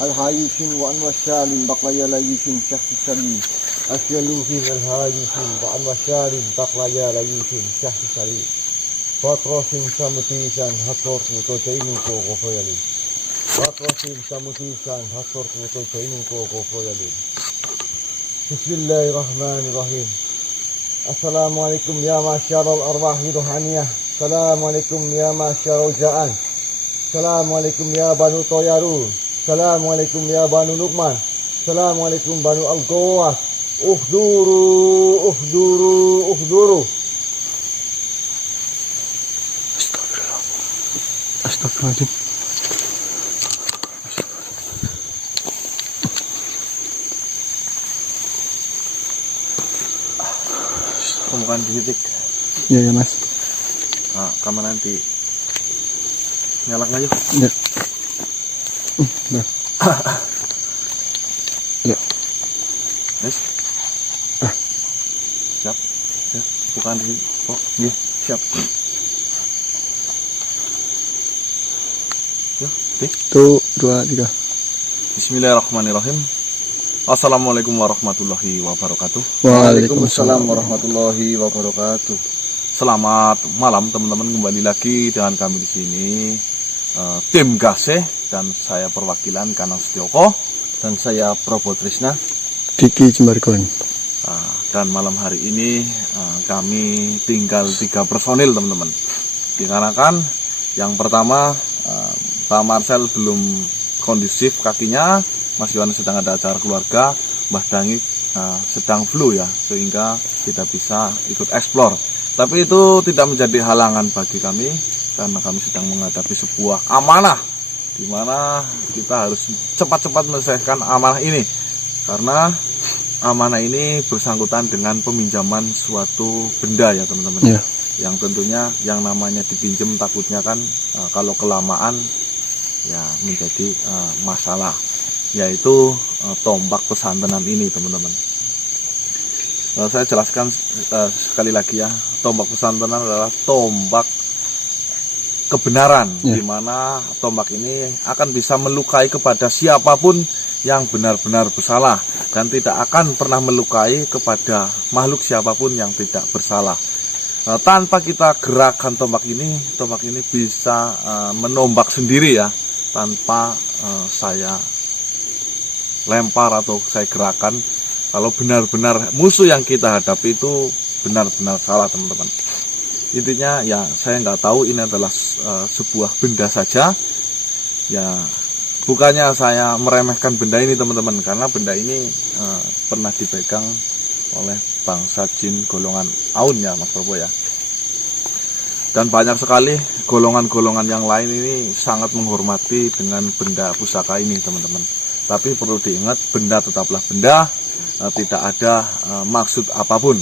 الهايشين وأنواع الشالين بقايا لايشين شخص سليم الشلوفين الهايشين وأنواع الشالين بقايا لايشين شخص سليم Patrosin samutisan hator kuto jainu ko kofoyalin. Patrosin samutisan hator kuto jainu ko kofoyalin. Bismillahirrahmanirrahim. Assalamualaikum ya masyarul arwahi rohaniyah. Assalamualaikum ya masyarul ja'an. Assalamualaikum ya banu toyaru. Assalamualaikum ya banu nukman. Assalamualaikum banu al-gawas. Uhduru, uhduru, uhduru. Astagfirullahaladzim. Temukan di titik. Iya ya mas. Nah, kamu nanti nyalak aja. Ya. Nah. Ya. Yes. Siap. Ya, bukan di sini. Oh, iya, siap. Ya, 1, 2, 3. Bismillahirrahmanirrahim. Assalamualaikum warahmatullahi wabarakatuh. Waalaikumsalam warahmatullahi wabarakatuh. Selamat malam teman-teman, kembali lagi dengan kami di sini, tim Gaseh, dan saya perwakilan Kanang Setioko, dan saya Probo Trisna, Diki Jembargon. Dan malam hari ini kami tinggal 3 personil teman-teman. Dikarenakan yang pertama Pak Marcel belum kondusif kakinya, Mas Yohanes sedang ada acara keluarga, Mbah Dangi sedang flu ya, sehingga tidak bisa ikut eksplor. Tapi itu tidak menjadi halangan bagi kami, karena kami sedang menghadapi sebuah amanah, di mana kita harus cepat-cepat menyelesaikan amanah ini, karena amanah ini bersangkutan dengan peminjaman suatu benda ya teman-teman. Ya. Yang tentunya yang namanya dipinjam takutnya kan kalau kelamaan ya menjadi masalah, yaitu tombak pesantrenan ini teman-teman. Saya jelaskan sekali lagi ya, tombak pesantrenan adalah tombak kebenaran, ya. Di mana tombak ini akan bisa melukai kepada siapapun yang benar-benar bersalah, dan tidak akan pernah melukai kepada makhluk siapapun yang tidak bersalah. Tanpa kita gerakan tombak ini bisa menombak sendiri ya, tanpa saya lempar atau saya gerakan. Kalau benar-benar musuh yang kita hadapi itu benar-benar salah teman-teman. Intinya ya saya nggak tahu, ini adalah sebuah benda saja ya. Bukannya saya meremehkan benda ini teman-teman, karena benda ini pernah dipegang oleh bangsa jin golongan Aun ya Mas Probo ya. Dan banyak sekali golongan-golongan yang lain ini sangat menghormati dengan benda pusaka ini teman-teman. Tapi perlu diingat, benda tetaplah benda, tidak ada maksud apapun.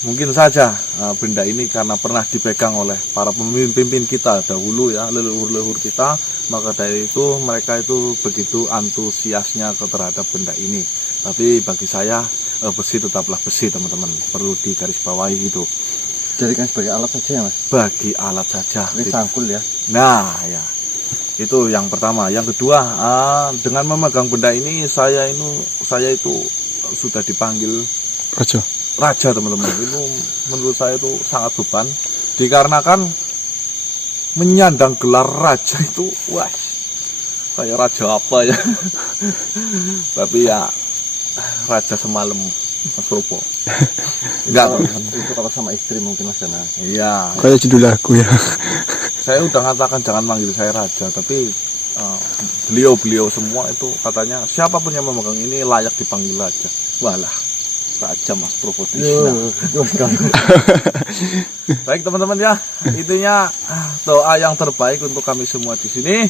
Mungkin saja benda ini karena pernah dipegang oleh para pemimpin kita dahulu ya, leluhur-leluhur kita, maka dari itu mereka itu begitu antusiasnya terhadap benda ini. Tapi bagi saya besi tetaplah besi teman-teman, perlu digarisbawahi itu. Jadikan sebagai alat saja ya mas? Bagi alat saja. Ini sangkul ya? Nah ya, itu yang pertama. Yang kedua, dengan memegang benda ini saya itu sudah dipanggil raja teman-teman. Itu menurut saya itu sangat beban, dikarenakan menyandang gelar raja itu, wah, kayak raja apa ya. Tapi ya raja semalam Mas Probo. Enggak, itu kalau sama istri mungkin mas Dana. Iya. Kayak judul lagu ya. Saya udah katakan jangan manggil saya raja, tapi beliau semua itu katanya siapapun yang memegang ini layak dipanggil raja. Walah, raja Mas Probo Trisna. Baik teman-teman ya, intinya doa yang terbaik untuk kami semua di sini,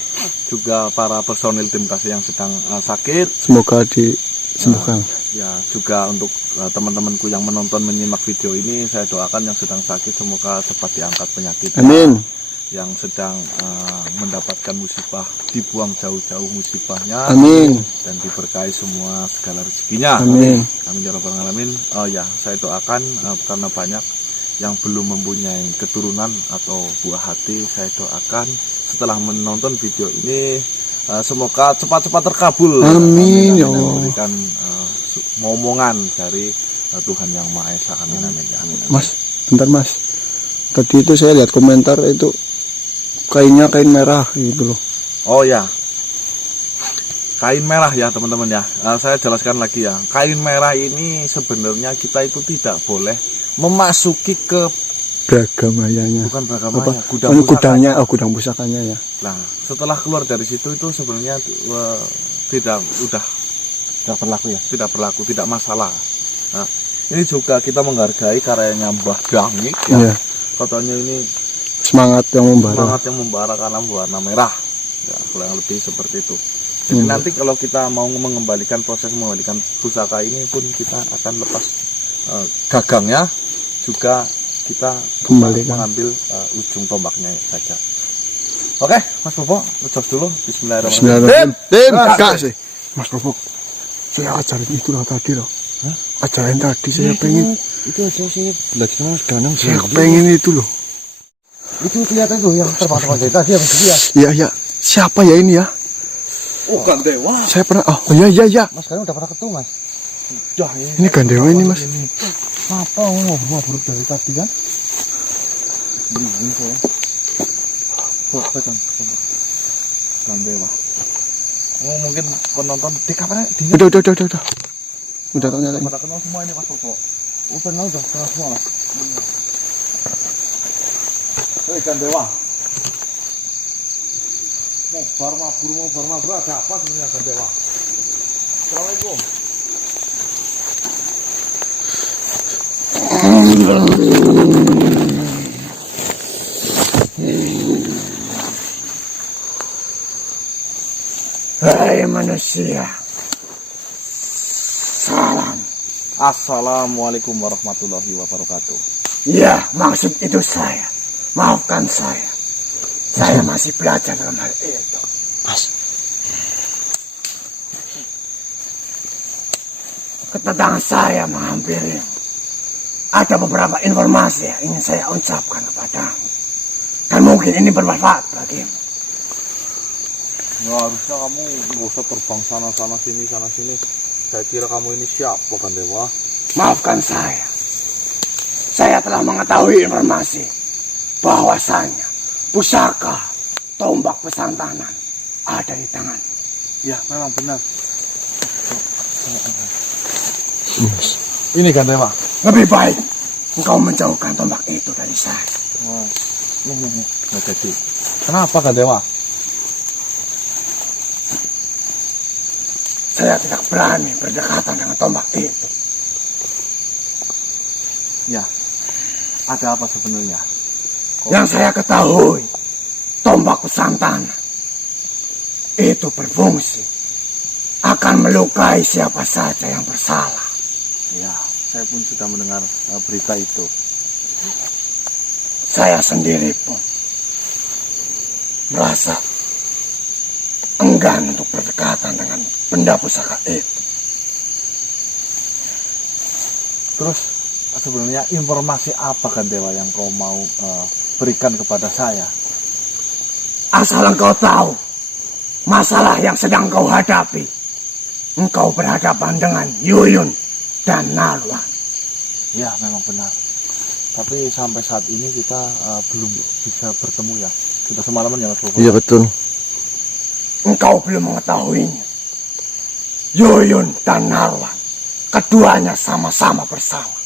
juga para personil tim kasih yang sedang sakit. Semoga disembuhkan. Ya, juga untuk teman-temanku yang menonton menyimak video ini, saya doakan yang sedang sakit semoga cepat diangkat penyakitnya. Amin. Yang sedang mendapatkan musibah dibuang jauh-jauh musibahnya. Amin. Dan diberkahi semua segala rezekinya. Amin. Amin ya rabbal alamin. Oh ya, saya doakan karena banyak yang belum mempunyai keturunan atau buah hati, saya doakan setelah menonton video ini semoga cepat-cepat terkabul. Amin, ya Dan Allah. memberikan momongan dari Tuhan Yang Maha Esa. Amin, amin, ya, amin, amin. Mas, bentar Mas. Tadi itu saya lihat komentar itu kainnya kain merah gitu loh. Oh ya, kain merah ya teman-teman ya. Saya jelaskan lagi ya. Kain merah ini sebenarnya kita itu tidak boleh memasuki ke Beragamayanya. bukan Apa? beragamanya, gudang Oh, pusaka. gudangnya, oh gudang pusakanya ya. Nah, setelah keluar dari situ itu sebenarnya tidak berlaku ya, tidak berlaku, tidak masalah. Nah, ini juga kita menghargai karyanya Mbah Dangik ya. Iya. Katanya ini Semangat yang membara. semangat yang membara karena warna merah. Ya, kurang lebih seperti itu. Jadi nanti kalau kita mau proses mengembalikan pusaka ini pun kita akan lepas gagangnya, juga kita Kembalikan. mengambil ujung tombaknya saja. Oke, Mas Bobo, ngejos dulu. Bismillahirrahmanirrahim. Tim, kasih. Mas Bobo, saya ajarin itu loh tadi loh. Ajarin tadi saya pengen. Itu aja sih lagi sama sekarang Saya pengen itu loh. itu kelihatan tuh yang terbang-terbang dari tadi ya Mas ya. Iya, iya. Siapa ya ini ya? Oh, Gandewa. Saya pernah. Oh, iya, iya, iya. Mas sekarang udah pernah ketemu Mas. Dah, ini Ini Gandewa ini Mas. Apa ngobrol dari tadi kan? Ini saya. Kok pegang Gandewa. Oh, mungkin penonton di kamarnya di Udah. Udah tanya tanya. pada kenal semua ini Mas Bobo. Oh pernah udah pernah semua Mas. Hei Gandewa. Mau bar mabur ada apa sebenarnya Gandewa? Assalamualaikum. Hai manusia, salam. Assalamualaikum warahmatullahi wabarakatuh. Ya, maksud itu saya. Maafkan saya. Saya masih belajar dalam hal itu. Mas. Kedatangan saya menghampiri. Ada beberapa informasi yang ingin saya ucapkan kepadamu. Dan mungkin ini bermanfaat bagimu. Ya, harusnya kamu nggak usah terbang sana sini. Saya kira kamu ini siapa Gandewa? Maafkan saya. Saya telah mengetahui informasi bahwasanya pusaka tombak pesantanan ada di tangan. Ya, memang benar. Ini Gandewa. Lebih baik engkau menjauhkan tombak itu dari saya. Nggak jadi. Kenapa Gandewa? Saya tidak berani berdekatan dengan tombak itu. Ya, ada apa sebenarnya? Yang saya ketahui, tombak pesantanan itu berfungsi akan melukai siapa saja yang bersalah. Ya, saya pun sudah mendengar berita itu. Saya sendiri pun merasa enggan untuk berdekatan dengan benda pusaka itu. Terus sebenarnya informasi apa Gandewa yang kau mau berikan kepada saya? Asal engkau tahu masalah yang sedang kau hadapi. Engkau berhadapan dengan Yuyun dan Nalwan. Ya, memang benar. Tapi sampai saat ini kita belum bisa bertemu ya. Kita semalaman ya Mas Bobo. Iya betul. Engkau belum mengetahuinya. Yuyun dan Nalwan, keduanya sama-sama bersalah.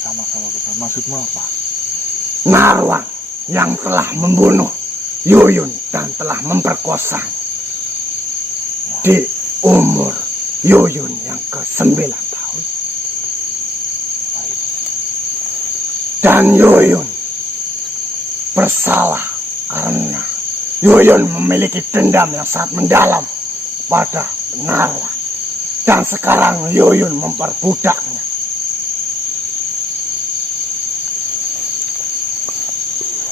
Sama-sama besar. Maksudmu apa? Narwan yang telah membunuh Yuyun dan telah memperkosa di umur Yuyun yang ke-9 tahun. Dan Yuyun bersalah karena Yuyun memiliki dendam yang sangat mendalam pada Narwan. Dan sekarang Yuyun memperbudaknya.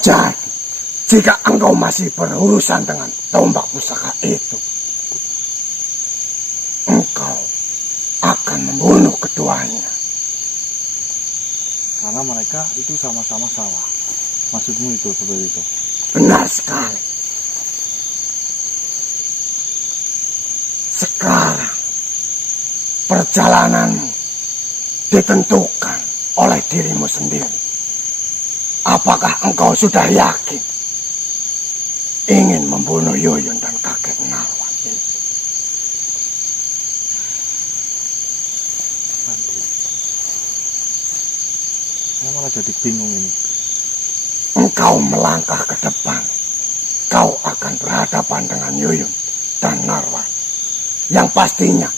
Jadi, jika engkau masih berurusan dengan tombak pusaka itu, engkau akan membunuh keduanya. Karena mereka itu sama-sama salah. Maksudmu itu seperti itu? Benar sekali. Sekarang perjalananmu ditentukan oleh dirimu sendiri. Apakah engkau sudah yakin ingin membunuh Yuyun dan kakek Narwan itu? Saya malah jadi bingung ini. Engkau melangkah ke depan, kau akan berhadapan dengan Yuyun dan Narwan. Yang pastinya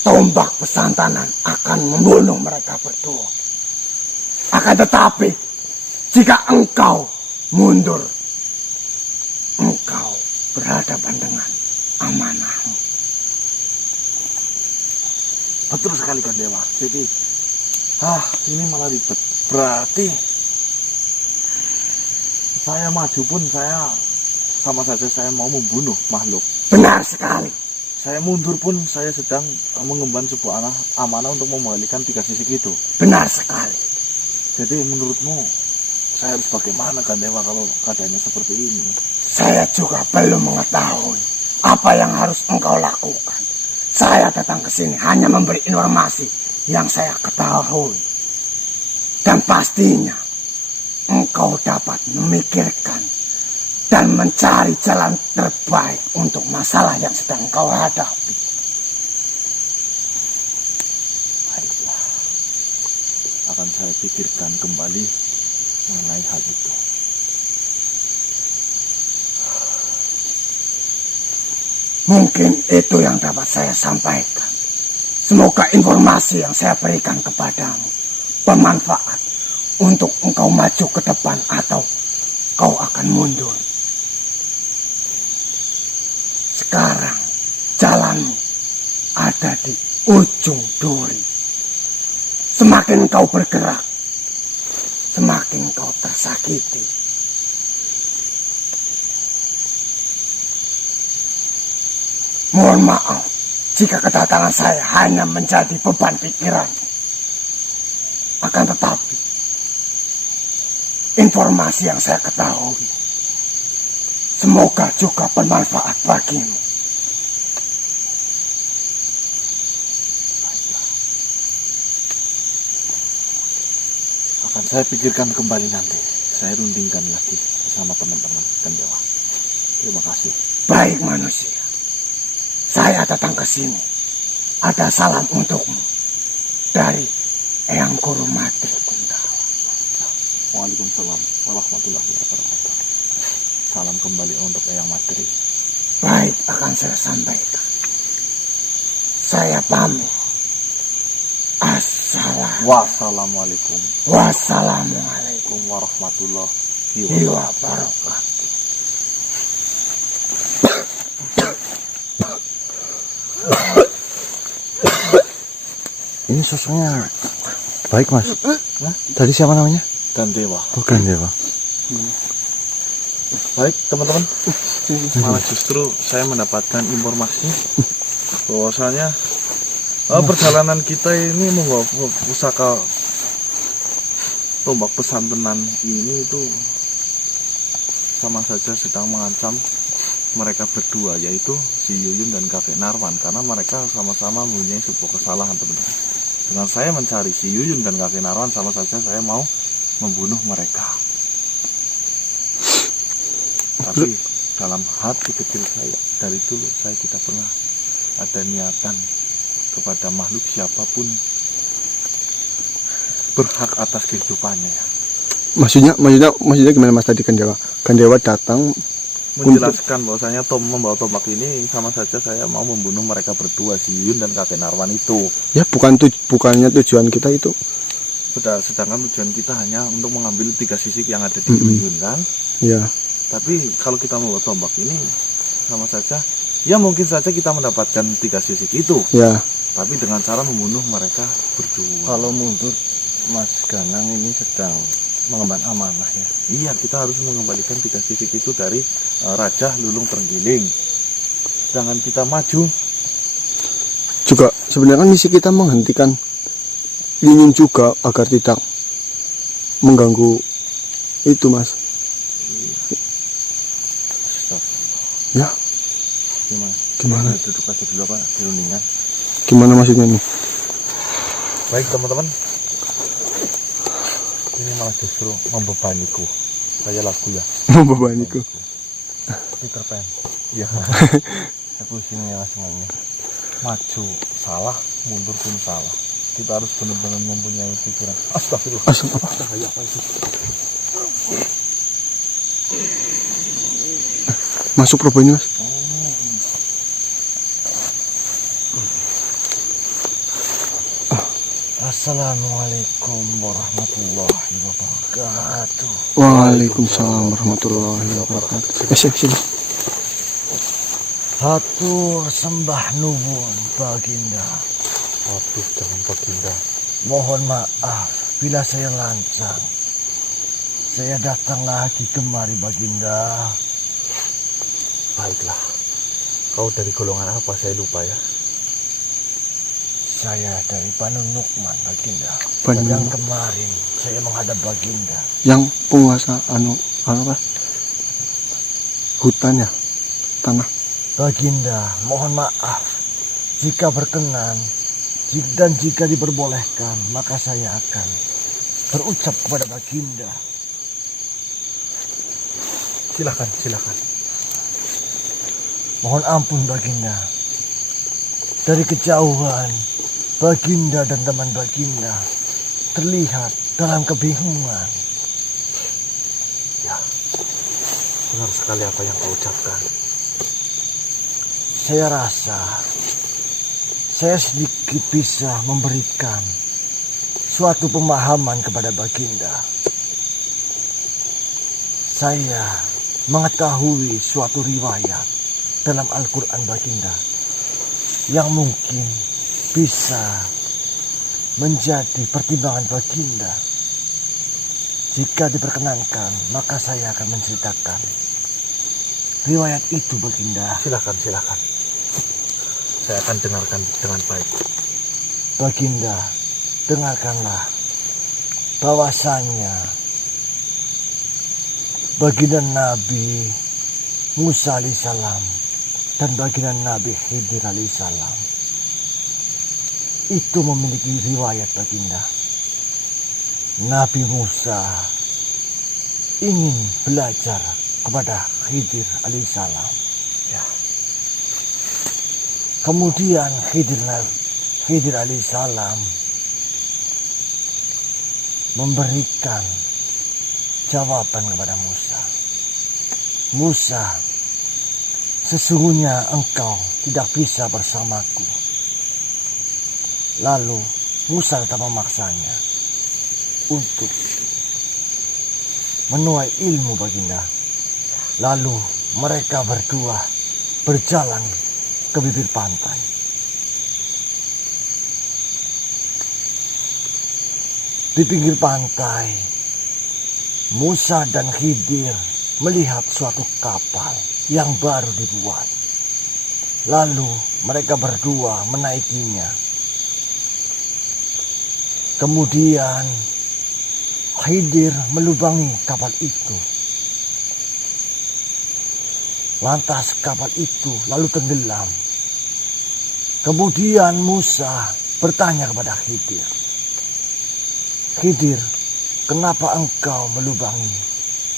tombak pesantanan akan membunuh mereka berdua. Akan tetapi, jika engkau mundur, engkau berhadapan dengan amanahmu. Betul sekali kan Dewa. Jadi, ini malah ribet. Berarti saya maju pun saya sama saja saya mau membunuh makhluk. Benar sekali. Saya mundur pun saya sedang mengemban sebuah amanah untuk memulihkan 3 sisik itu. Benar sekali. Jadi menurutmu saya harus bagaimana kan Dewa kalau keadaannya seperti ini? Saya juga belum mengetahui apa yang harus engkau lakukan. Saya datang ke sini hanya memberi informasi yang saya ketahui. Dan pastinya engkau dapat memikirkan dan mencari jalan terbaik untuk masalah yang sedang kau hadapi. Baiklah, akan saya pikirkan kembali mengenai hal itu. Mungkin itu yang dapat saya sampaikan. Semoga informasi yang saya berikan kepadamu bermanfaat untuk engkau maju ke depan atau kau akan mundur. Sekarang jalanmu ada di ujung duri. Semakin kau bergerak, semakin kau tersakiti. Mohon maaf jika kedatangan saya hanya menjadi beban pikiran. Akan tetapi, informasi yang saya ketahui semoga juga bermanfaat bagimu. Akan saya pikirkan kembali nanti. Saya rundingkan lagi bersama teman-teman dan Dewa. Terima kasih. Baik manusia, saya datang ke sini. Ada salam untukmu dari Eyang Guru Matri Gundala. Waalaikumsalam warahmatullahi wabarakatuh. Salam kembali untuk Eyang Matri. Baik, akan saya sampaikan. Saya pamit. Wassalamualaikum Wassalamualaikum warahmatullahi wabarakatuh. Ini sosoknya baik, Mas. Tadi siapa namanya? dan Dewa. Bukan Dewa. Baik teman-teman, malah justru saya mendapatkan informasi bahwasanya perjalanan kita ini membawa pusaka tombak pesantenan ini itu sama saja sedang mengancam mereka berdua, yaitu si Yuyun dan kakek Narwan, karena mereka sama-sama mempunyai sebuah kesalahan teman-teman. Dengan saya mencari si Yuyun dan kakek Narwan, sama saja saya mau membunuh mereka. Tapi dalam hati kecil saya, dari dulu saya tidak pernah ada niatan kepada makhluk siapapun berhak atas kehidupannya ya. Maksudnya gimana Mas tadi kan Dewa datang Menjelaskan bahwasanya membawa tombak ini sama saja saya mau membunuh mereka berdua, si Yuyun dan kakek Narwan itu. ya bukannya tujuan kita itu. Sedangkan tujuan kita hanya untuk mengambil 3 sisik yang ada di Yuyun kan. Ya. Tapi kalau kita membawa tombak ini sama saja, ya mungkin saja kita mendapatkan 3 sisik itu. Ya. Tapi dengan cara membunuh mereka berdua. Kalau mundur, Mas Ganang ini sedang mengemban amanah ya. Iya, kita harus mengembalikan 3 sisik itu dari Raja Lulung Terenggiling. Sedangkan kita maju, Juga sebenarnya misi kita menghentikan Yuyun juga agar tidak mengganggu itu, Mas. Ya, gimana? Duduk aja dulu apa di rundingan. Gimana maksudnya nih? Baik teman-teman, ini malah justru membebaniku. Saya lagu ya. Membebaniku. Peter Pan. Iya. Aku sini ya semuanya. Maju salah, mundur pun salah. Kita harus benar-benar mempunyai pikiran. Astagfirullah. Asal apa? Cahaya apa itu? Masuk Probo ini, Mas. Assalamualaikum warahmatullahi wabarakatuh. Waalaikumsalam warahmatullahi wabarakatuh. Sini. Hatur sembah nuwun Baginda. Waduh, jangan Baginda. Mohon maaf bila saya lancang. Saya datang lagi kemari Baginda. Baiklah. Kau dari golongan apa? Saya lupa ya. Saya dari Panunukman Baginda. Panunuk. Yang kemarin saya menghadap Baginda. Yang penguasa apa? Hutan ya? Tanah. Baginda, mohon maaf. Jika berkenan dan jika diperbolehkan, maka saya akan berucap kepada Baginda. Silakan. Mohon ampun Baginda. Dari kejauhan, Baginda dan teman Baginda terlihat dalam kebingungan. Ya, benar sekali apa yang kau ucapkan. Saya rasa saya sedikit bisa memberikan suatu pemahaman kepada Baginda. Saya mengetahui suatu riwayat dalam Al-Quran Baginda yang mungkin bisa menjadi pertimbangan Baginda. Jika diperkenankan, maka saya akan menceritakan riwayat itu Baginda. Silakan. Saya akan dengarkan dengan baik. Baginda, dengarkanlah bahwasanya Baginda Nabi Musa alaihissalam dan Baginda Nabi Khidir alaihissalam itu memiliki riwayat Baginda. Nabi Musa ingin belajar kepada Khidir alaihissalam. Ya. Kemudian Khidir alaihissalam memberikan jawaban kepada Musa. Musa, sesungguhnya engkau tidak bisa bersamaku. Lalu Musa tetap memaksanya untuk menuai ilmu Baginda. Lalu mereka berdua berjalan ke bibir pantai. Di pinggir pantai, Musa dan Khidir melihat suatu kapal yang baru dibuat. Lalu mereka berdua menaikinya. Kemudian Khidir melubangi kapal itu. Lantas kapal itu lalu tenggelam. Kemudian Musa bertanya kepada Khidir, "Khidir, kenapa engkau melubangi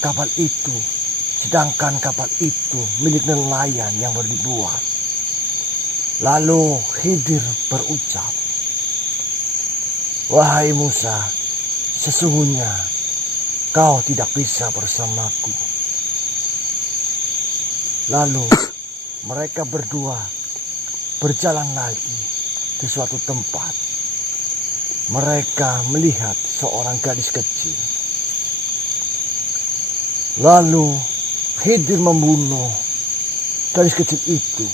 kapal itu, sedangkan kapal itu milik nelayan yang baru dibuat?" Lalu Khidir berucap, "Wahai Musa, sesungguhnya kau tidak bisa bersamaku." Lalu mereka berdua berjalan lagi ke suatu tempat. Mereka melihat seorang gadis kecil. Lalu Khidir membunuh gadis kecil itu.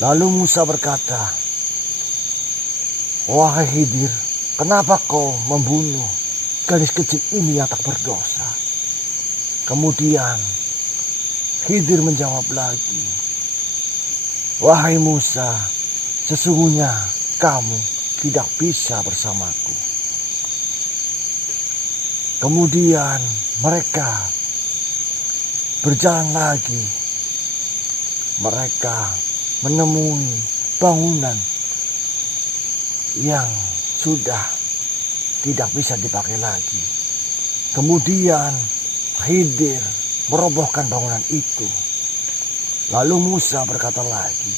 Lalu Musa berkata, "Wahai Khidir, kenapa kau membunuh gadis kecil ini yang tak berdosa?" Kemudian Khidir menjawab lagi, "Wahai Musa, sesungguhnya kamu tidak bisa bersamaku." Kemudian mereka berjalan lagi. Mereka menemui bangunan yang sudah tidak bisa dipakai lagi. Kemudian Khidir merobohkan bangunan itu. Lalu Musa berkata lagi,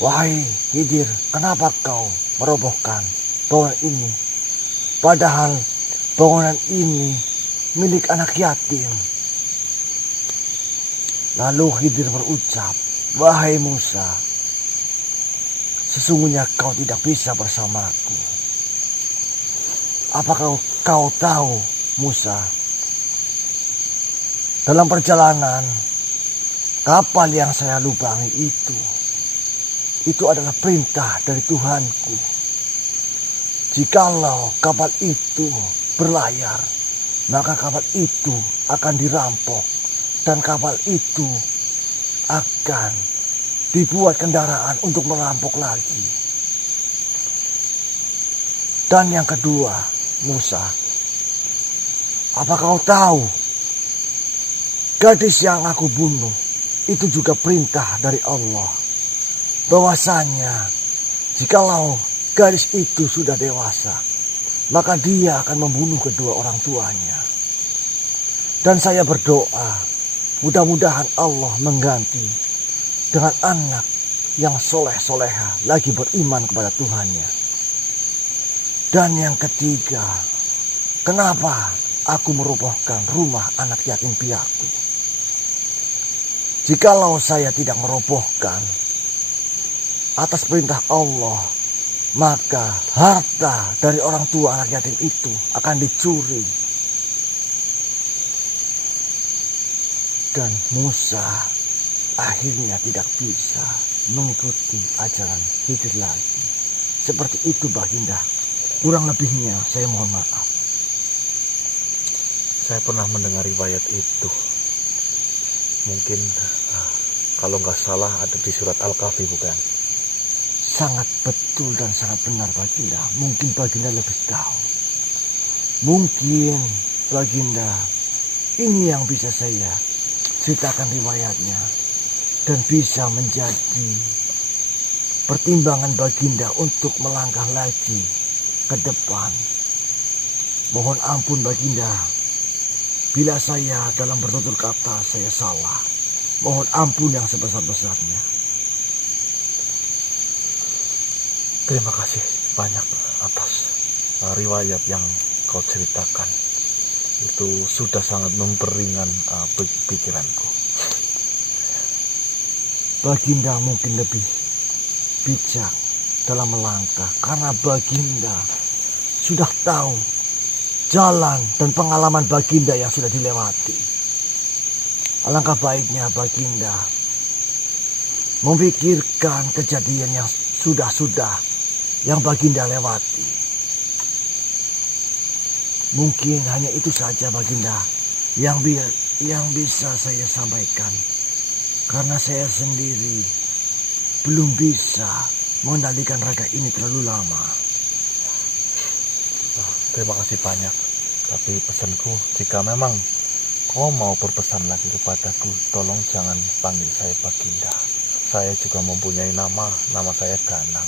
"Wahai Khidir, kenapa kau merobohkan bangunan ini? Padahal bangunan ini milik anak yatim." Lalu Khidir berucap, "Wahai Musa, sesungguhnya kau tidak bisa bersamaku. Apakah kau tahu, Musa, dalam perjalanan kapal yang saya lubangi itu adalah perintah dari Tuhanku. Jikalau kapal itu berlayar, maka kapal itu akan dirampok dan kapal itu akan dibuat kendaraan untuk merampok lagi. Dan yang kedua, Musa, apa kau tahu gadis yang aku bunuh itu juga perintah dari Allah, bahwasanya jikalau gadis itu sudah dewasa, maka dia akan membunuh kedua orang tuanya. Dan saya berdoa, mudah-mudahan Allah mengganti dengan anak yang soleh-soleha lagi beriman kepada Tuhannya. Dan yang ketiga, kenapa aku merobohkan rumah anak yatim piatu? Jikalau saya tidak merobohkan atas perintah Allah, maka harta dari orang tua anak yatim itu akan dicuri. Dan Musa akhirnya tidak bisa mengikuti ajaran Khidir lagi. Seperti itu Baginda. Kurang lebihnya saya mohon maaf. Saya pernah mendengar riwayat itu. Mungkin kalau nggak salah ada di surat Al-Kahfi, bukan? Sangat betul dan sangat benar Baginda. Mungkin Baginda lebih tahu. Mungkin Baginda ini yang bisa saya ceritakan riwayatnya dan bisa menjadi pertimbangan Baginda untuk melangkah lagi ke depan. Mohon ampun Baginda bila saya dalam bertutur kata saya salah. Mohon ampun yang sebesar-besarnya. Terima kasih banyak atas riwayat yang kau ceritakan. Itu sudah sangat memperingan pikiranku. Baginda mungkin lebih bijak dalam melangkah karena Baginda sudah tahu jalan dan pengalaman Baginda yang sudah dilewati. Alangkah baiknya Baginda memikirkan kejadian yang sudah yang Baginda lewati. Mungkin hanya itu saja Baginda yang bisa saya sampaikan. Karena saya sendiri belum bisa mengendalikan raga ini terlalu lama. Terima kasih banyak. Tapi pesanku, jika memang kau mau berpesan lagi kepadaku, tolong jangan panggil saya Baginda. Saya juga mempunyai nama saya Ganang.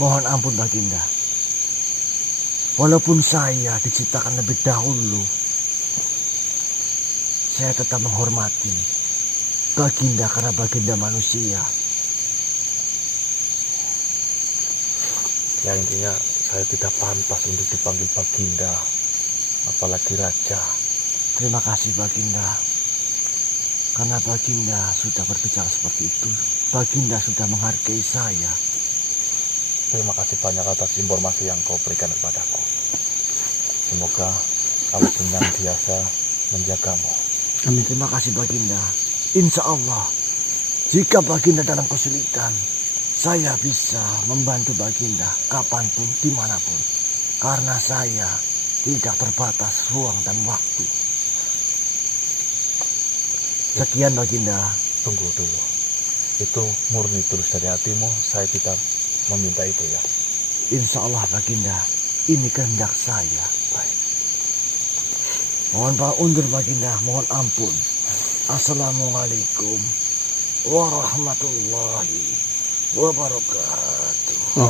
Mohon ampun Baginda. Walaupun saya diciptakan lebih dahulu, saya tetap menghormati Baginda karena Baginda manusia. Ya intinya saya tidak pantas untuk dipanggil Baginda, apalagi Raja. Terima kasih Baginda. Karena Baginda sudah berbicara seperti itu. Baginda sudah menghargai saya. Terima kasih banyak atas informasi yang kau berikan kepadaku. Semoga Allah senantiasa menjagamu. Amin. Terima kasih Baginda. Insya Allah, jika Baginda dalam kesulitan, saya bisa membantu Baginda kapanpun, dimanapun. Karena saya tidak terbatas ruang dan waktu. Sekian Baginda. Tunggu dulu. Itu murni tulus dari hatimu, saya tidak meminta itu ya. Insya Allah Baginda, ini kehendak saya. Baik. Mohon Pak undur Baginda, mohon ampun. Assalamualaikum warahmatullahi wabarakatuh.